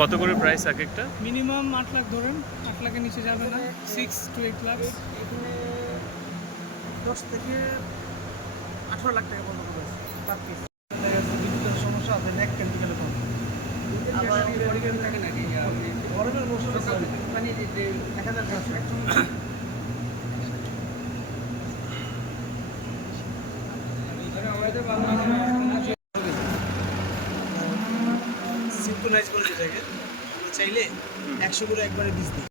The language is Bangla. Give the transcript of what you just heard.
কত করে প্রাইস এক একটা? মিনিমাম 8 লাখ ধরেন, 8 লাখের নিচে যাবে না, 6 to 8 লাখ। এখানে 10 থেকে 18 লাখ টাকা পর্যন্ত আছে পার পিস। বিদ্যুতের সমস্যা আছে, নেক ক্যান্টিকেলে পাবে। আবার গরমের থাকে নাকি? গরমের মৌসুমে পানি 1000 সিনক্রোনাইজ করে যেটাকে চাইলে 100 করে একবারে বীজ দিই।